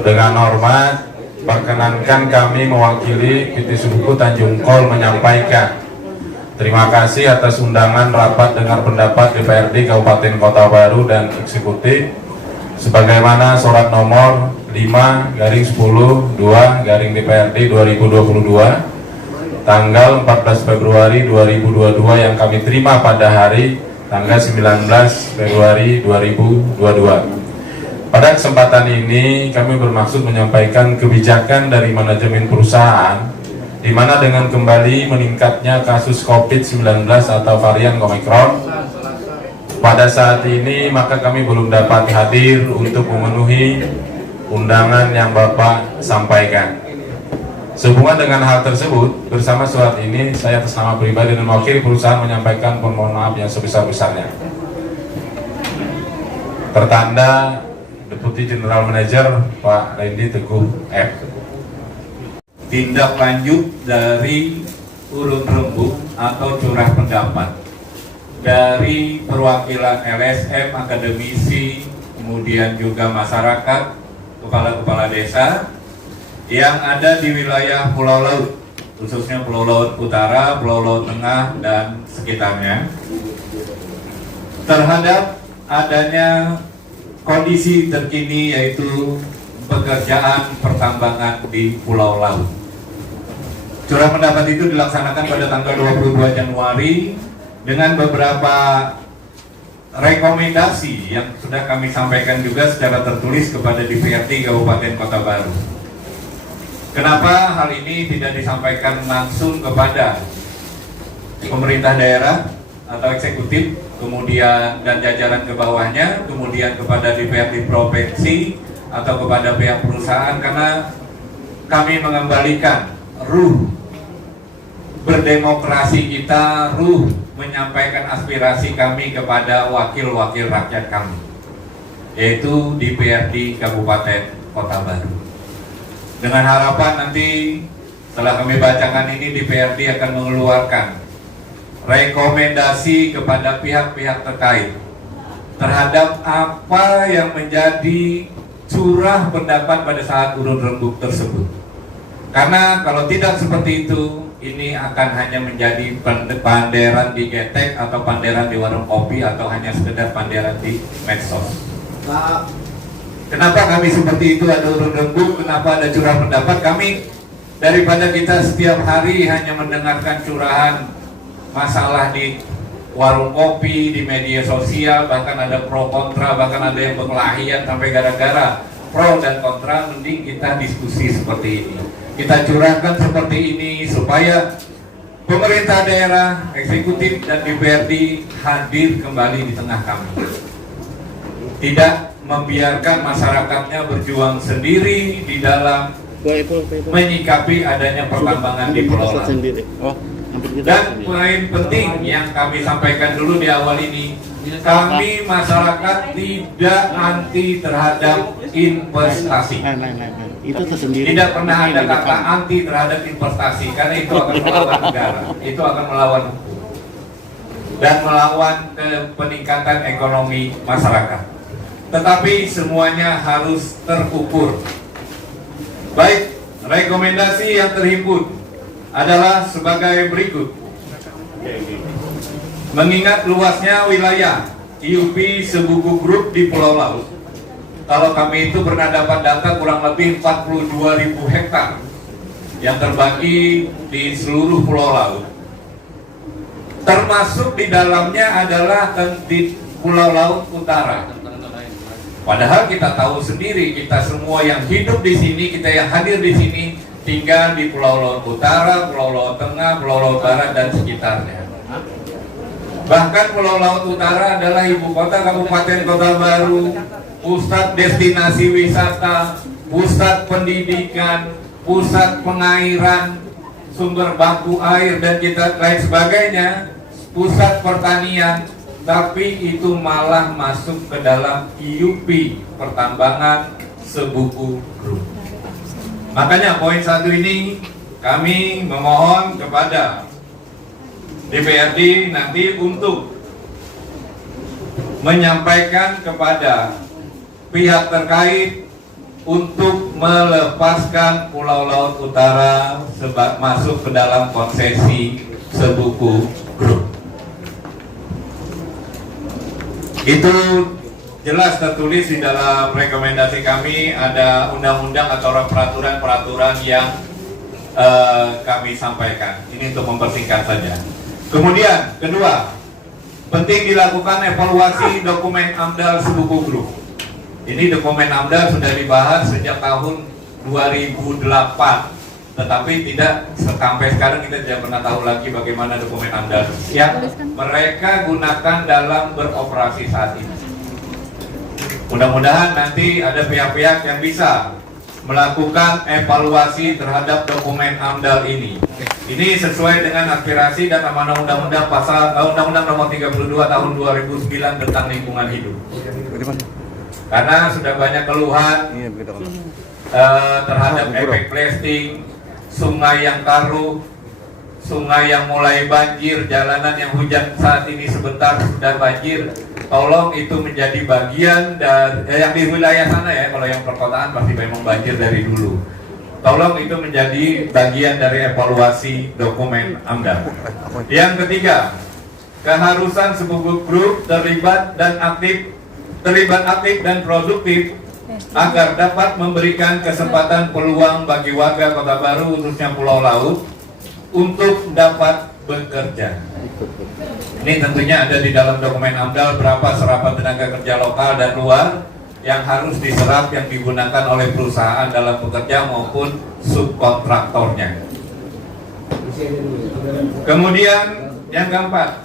Dengan hormat, perkenankan kami mewakili PT Subuku Tanjung Kol menyampaikan terima kasih atas undangan rapat dengar pendapat DPRD Kabupaten Kota Baru dan Eksekutif sebagaimana surat nomor 5/10/2/DPRD 2022 tanggal 14 Februari 2022 yang kami terima pada hari tanggal 19 Februari 2022. Pada kesempatan ini kami bermaksud menyampaikan kebijakan dari manajemen perusahaan di mana dengan kembali meningkatnya kasus COVID-19 atau varian Omicron pada saat ini, maka kami belum dapat hadir untuk memenuhi undangan yang Bapak sampaikan. Sehubungan dengan hal tersebut, bersama surat ini saya atas nama pribadi dan wakil perusahaan menyampaikan permohonan maaf yang sebesar-besarnya. Tertanda Deputi General Manager Pak Randy Teguh F. Tindak lanjut dari urun rembuk atau curah pendapat dari perwakilan LSM, akademisi, kemudian juga masyarakat, kepala-kepala desa yang ada di wilayah Pulau Laut, khususnya Pulau Laut Utara, Pulau Laut Tengah, dan sekitarnya, terhadap adanya kondisi terkini yaitu pekerjaan pertambangan di Pulau Laut. Curah pendapat itu dilaksanakan pada tanggal 22 Januari dengan beberapa rekomendasi yang sudah kami sampaikan juga secara tertulis kepada DPRD Kabupaten Kota Baru. Kenapa hal ini tidak disampaikan langsung kepada pemerintah daerah atau eksekutif, kemudian dan jajaran ke bawahnya, kemudian kepada DPRD provinsi atau kepada pihak perusahaan? Karena kami mengembalikan ruh berdemokrasi kita, ruh menyampaikan aspirasi kami kepada wakil-wakil rakyat kami, yaitu DPRD Kabupaten Kota Baru. Dengan harapan nanti setelah kami bacakan ini, DPRD akan mengeluarkan rekomendasi kepada pihak-pihak terkait terhadap apa yang menjadi curah pendapat pada saat urun rembuk tersebut. Karena kalau tidak seperti itu, ini akan hanya menjadi panderan di getek atau panderan di warung kopi atau hanya sekedar panderan di medsos. Kenapa kami seperti itu? Ada urun rembuk, kenapa ada curah pendapat? Kami daripada kita setiap hari hanya mendengarkan curahan masalah di warung kopi, di media sosial, bahkan ada pro kontra, bahkan ada yang berkelahian sampai gara-gara pro dan kontra, mending kita diskusi seperti ini. Kita curahkan seperti ini supaya pemerintah daerah, eksekutif, dan DPRD hadir kembali di tengah kami. Tidak membiarkan masyarakatnya berjuang sendiri di dalam menyikapi adanya pertambangan di Pulau Laut. Dan poin penting yang kami sampaikan dulu di awal ini, kami masyarakat tidak anti terhadap investasi. Itu tersendiri. Tidak pernah ada kata anti terhadap investasi, karena itu akan melawan negara, itu akan melawan hukum dan melawan peningkatan ekonomi masyarakat. Tetapi semuanya harus terukur. Baik, rekomendasi yang terhimpun adalah sebagai berikut. Mengingat luasnya wilayah IUP Sebuku Group di Pulau Laut, kalau kami itu pernah dapat data kurang lebih 42.000 hektar yang terbagi di seluruh Pulau Laut. Termasuk di dalamnya adalah di Pulau Laut Utara. Padahal kita tahu sendiri, kita semua yang hidup di sini, kita yang hadir di sini, tinggal di Pulau Laut Utara, Pulau Laut Tengah, Pulau Laut Barat, dan sekitarnya. Bahkan Pulau Laut Utara adalah ibu kota Kabupaten Kota Baru, pusat destinasi wisata, pusat pendidikan, pusat pengairan, sumber baku air, dan kita lain sebagainya, pusat pertanian, tapi itu malah masuk ke dalam IUP Pertambangan Sebuku Group. Makanya poin satu ini kami memohon kepada DPRD nanti untuk menyampaikan kepada pihak terkait untuk melepaskan Pulau Laut Utara masuk ke dalam konsesi Sebuku Group. Itu jelas tertulis di dalam rekomendasi kami, ada undang-undang atau peraturan-peraturan yang kami sampaikan. Ini untuk mempersingkat saja. Kemudian, kedua, penting dilakukan evaluasi dokumen AMDAL Sebuku Group. Ini dokumen AMDAL sudah dibahas sejak tahun 2008, tetapi tidak sampai sekarang kita tidak pernah tahu lagi bagaimana dokumen AMDAL yang mereka gunakan dalam beroperasi saat ini. Mudah-mudahan nanti ada pihak-pihak yang bisa melakukan evaluasi terhadap dokumen AMDAL ini. Ini sesuai dengan aspirasi dan amanah Undang-Undang Undang-Undang Nomor 32 Tahun 2009 tentang lingkungan hidup. Karena sudah banyak keluhan terhadap efek blasting, sungai yang keruh, sungai yang mulai banjir, jalanan yang hujan saat ini sebentar sudah banjir. Tolong itu menjadi bagian dari yang di wilayah sana ya, kalau yang perkotaan pasti memang banjir dari dulu. Tolong itu menjadi bagian dari evaluasi dokumen AMDAL. Yang ketiga, keharusan Sebuku Group terlibat aktif dan produktif agar dapat memberikan kesempatan peluang bagi warga Kota Baru khususnya Pulau Laut untuk dapat bekerja. Ini tentunya ada di dalam dokumen AMDAL berapa serapan tenaga kerja lokal dan luar yang harus diserap yang digunakan oleh perusahaan dalam bekerja maupun subkontraktornya. Kemudian yang keempat,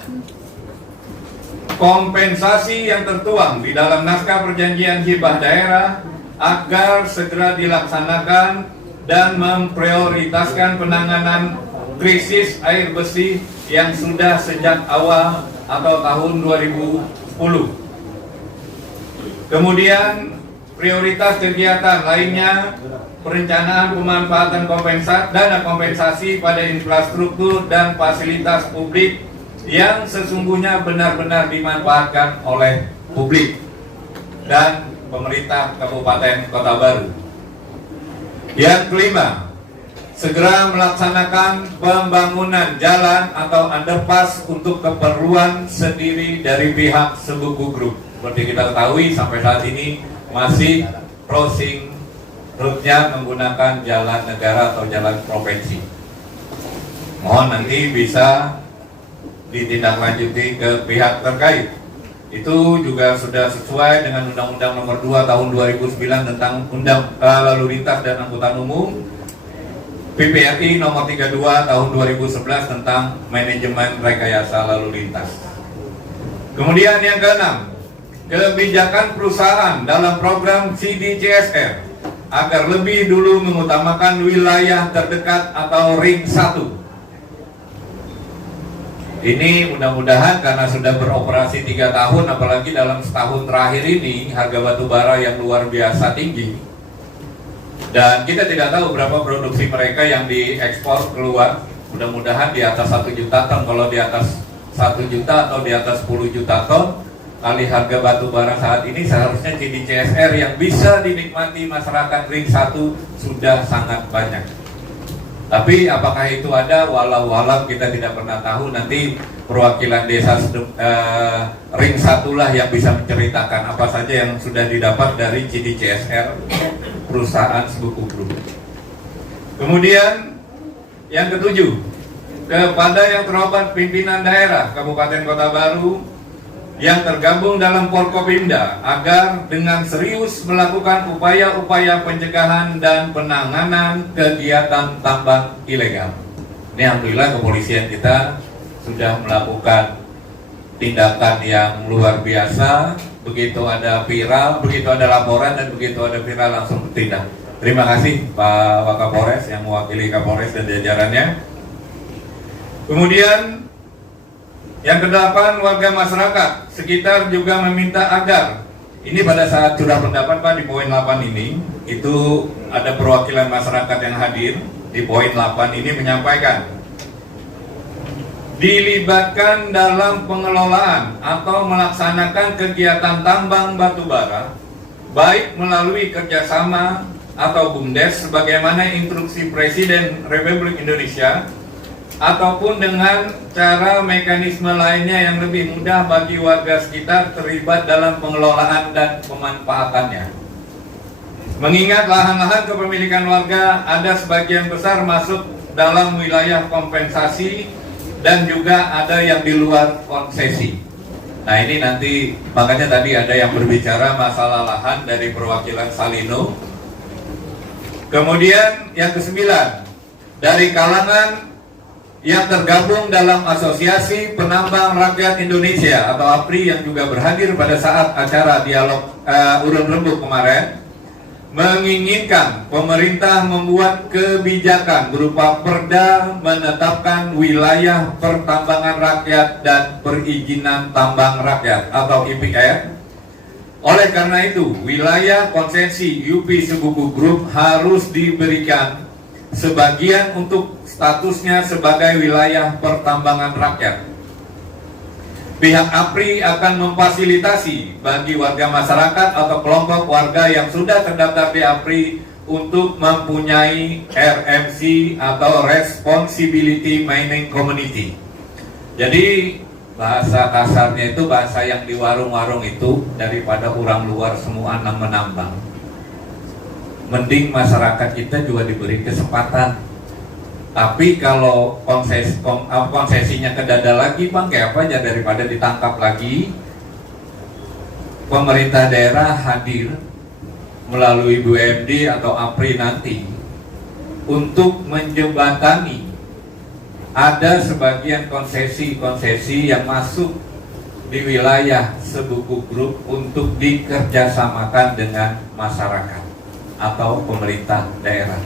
kompensasi yang tertuang di dalam naskah perjanjian hibah daerah agar segera dilaksanakan dan memprioritaskan penanganan krisis air bersih yang sudah sejak awal atau tahun 2010. Kemudian prioritas kegiatan lainnya, perencanaan pemanfaatan dana kompensasi pada infrastruktur dan fasilitas publik yang sesungguhnya benar-benar dimanfaatkan oleh publik dan pemerintah Kabupaten Kota Baru. Yang kelima, segera melaksanakan pembangunan jalan atau underpass untuk keperluan sendiri dari pihak Sebuku Group. Seperti kita ketahui sampai saat ini masih crossing route-nya menggunakan jalan negara atau jalan provinsi. Mohon nanti bisa ditindaklanjuti ke pihak terkait. Itu juga sudah sesuai dengan Undang-Undang Nomor 2 Tahun 2009 tentang Lalu Lintas dan Angkutan Umum, PPRI Nomor 32 Tahun 2011 tentang manajemen rekayasa lalu lintas. Kemudian yang keenam, kebijakan perusahaan dalam program CDCSR agar lebih dulu mengutamakan wilayah terdekat atau ring 1. Ini mudah-mudahan karena sudah beroperasi 3 tahun, apalagi dalam setahun terakhir ini harga batu bara yang luar biasa tinggi. Dan kita tidak tahu berapa produksi mereka yang diekspor keluar. Mudah-mudahan di atas 1 juta ton. Kalau di atas 1 juta atau di atas 10 juta ton, kali harga batu bara saat ini seharusnya CDCSR yang bisa dinikmati masyarakat ring 1 sudah sangat banyak. Tapi apakah itu ada, walau kita tidak pernah tahu. Nanti perwakilan desa ring 1 lah yang bisa menceritakan apa saja yang sudah didapat dari CDCSR perusahaan Sebuku Group. Kemudian yang ketujuh, kepada yang terhormat pimpinan daerah Kabupaten Kota Baru yang tergabung dalam Forkopimda agar dengan serius melakukan upaya-upaya pencegahan dan penanganan kegiatan tambang ilegal. Ini alhamdulillah kepolisian kita sudah melakukan tindakan yang luar biasa. Begitu ada viral, begitu ada laporan dan begitu ada viral langsung bertindak. Terima kasih Pak Wakapolres yang mewakili Kapolres dan jajarannya. Kemudian yang kedelapan, warga masyarakat sekitar juga meminta agar ini pada saat curah pendapat Pak di poin 8 ini, itu ada perwakilan masyarakat yang hadir di poin 8 ini menyampaikan dilibatkan dalam pengelolaan atau melaksanakan kegiatan tambang batu bara baik melalui kerjasama atau BUMDes sebagaimana instruksi Presiden Republik Indonesia, ataupun dengan cara mekanisme lainnya yang lebih mudah bagi warga sekitar terlibat dalam pengelolaan dan pemanfaatannya. Mengingat lahan-lahan kepemilikan warga ada sebagian besar masuk dalam wilayah kompensasi dan juga ada yang di luar konsesi. Nah ini nanti makanya tadi ada yang berbicara masalah lahan dari perwakilan Salino. Kemudian yang kesembilan, dari kalangan yang tergabung dalam Asosiasi Penambang Rakyat Indonesia atau APRI yang juga berhadir pada saat acara dialog urun rembuk kemarin, menginginkan pemerintah membuat kebijakan berupa perda menetapkan wilayah pertambangan rakyat dan perizinan tambang rakyat atau IPR. Oleh karena itu, wilayah konsesi UP Sebuku Group harus diberikan sebagian untuk statusnya sebagai wilayah pertambangan rakyat. Pihak APRI akan memfasilitasi bagi warga masyarakat atau kelompok warga yang sudah terdaftar di APRI untuk mempunyai RMC atau Responsibility Mining Community. Jadi bahasa kasarnya itu bahasa yang di warung-warung itu, daripada orang luar semua menambang, mending masyarakat kita juga diberi kesempatan. Tapi kalau konsesinya kedada lagi bang, kayak apa aja, daripada ditangkap lagi. Pemerintah daerah hadir melalui BUMD atau APRI nanti untuk menjembatani ada sebagian konsesi-konsesi yang masuk di wilayah Sebuku Group untuk dikerjasamakan dengan masyarakat atau pemerintah daerah.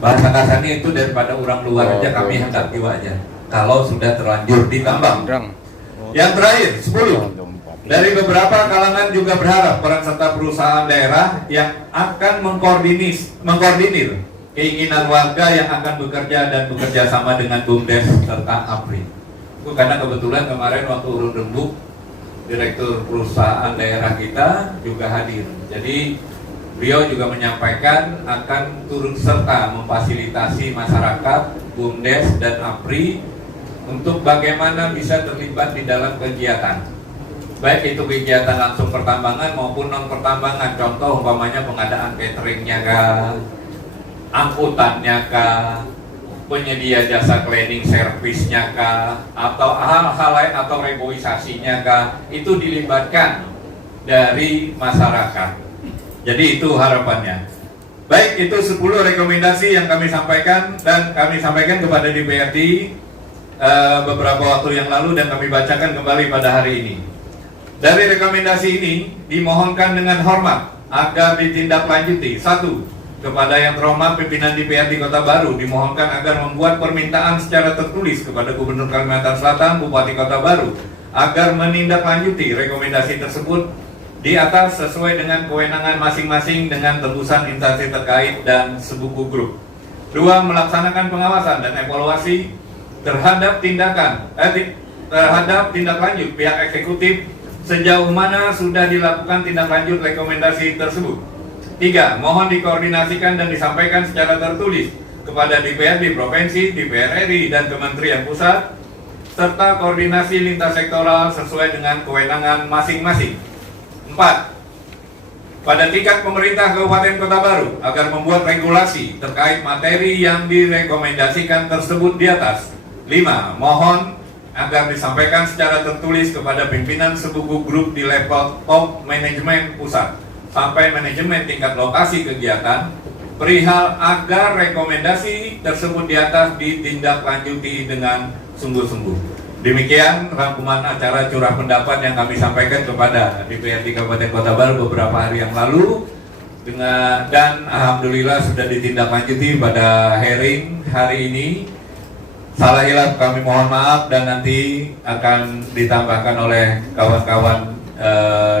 Bahasa kasarnya itu daripada orang luar aja kami hendak aja kalau sudah terlanjur ditambang. Yang terakhir 10, dari beberapa kalangan juga berharap peran serta perusahaan daerah yang akan mengkoordinir keinginan warga yang akan bekerja dan bekerja sama dengan BUMDes serta APRI. Itu karena kebetulan kemarin waktu urun rembuk direktur perusahaan daerah kita juga hadir. Jadi beliau juga menyampaikan akan turut serta memfasilitasi masyarakat, BUMDes dan APRI untuk bagaimana bisa terlibat di dalam kegiatan, baik itu kegiatan langsung pertambangan maupun non pertambangan. Contoh umpamanya pengadaan cateringnya kah, angkutannya kah, penyedia jasa cleaning service-nya kah, atau hal-hal lain atau reboisasinya kah, itu dilibatkan dari masyarakat. Jadi itu harapannya. Baik, itu 10 rekomendasi yang kami sampaikan dan kami sampaikan kepada DPRD beberapa waktu yang lalu dan kami bacakan kembali pada hari ini. Dari rekomendasi ini dimohonkan dengan hormat agar ditindaklanjuti. 1. Kepada yang terhormat pimpinan DPRD Kota Baru dimohonkan agar membuat permintaan secara tertulis kepada Gubernur Kalimantan Selatan, Bupati Kota Baru agar menindaklanjuti rekomendasi tersebut di atas sesuai dengan kewenangan masing-masing dengan tebusan instansi terkait dan Sebuku Group. 2. Melaksanakan pengawasan dan evaluasi terhadap tindak lanjut pihak eksekutif sejauh mana sudah dilakukan tindak lanjut rekomendasi tersebut. 3. Mohon dikoordinasikan dan disampaikan secara tertulis kepada DPRD Provinsi, DPR RI, dan Kementerian Pusat, serta koordinasi lintas sektoral sesuai dengan kewenangan masing-masing. 4. Pada tingkat pemerintah Kabupaten Kota Baru agar membuat regulasi terkait materi yang direkomendasikan tersebut di atas. 5. Mohon agar disampaikan secara tertulis kepada pimpinan Sebuku Group di level top manajemen pusat sampai manajemen tingkat lokasi kegiatan perihal agar rekomendasi tersebut di atas ditindaklanjuti dengan sungguh-sungguh. Demikian rangkuman acara curah pendapat yang kami sampaikan kepada DPRD Kabupaten Kota Baru beberapa hari yang lalu dan alhamdulillah sudah ditindaklanjuti pada hearing hari ini. Salah hilaf kami mohon maaf dan nanti akan ditambahkan oleh kawan-kawan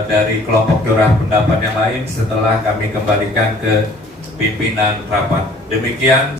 dari kelompok curah pendapat yang lain setelah kami kembalikan ke pimpinan rapat. Demikian.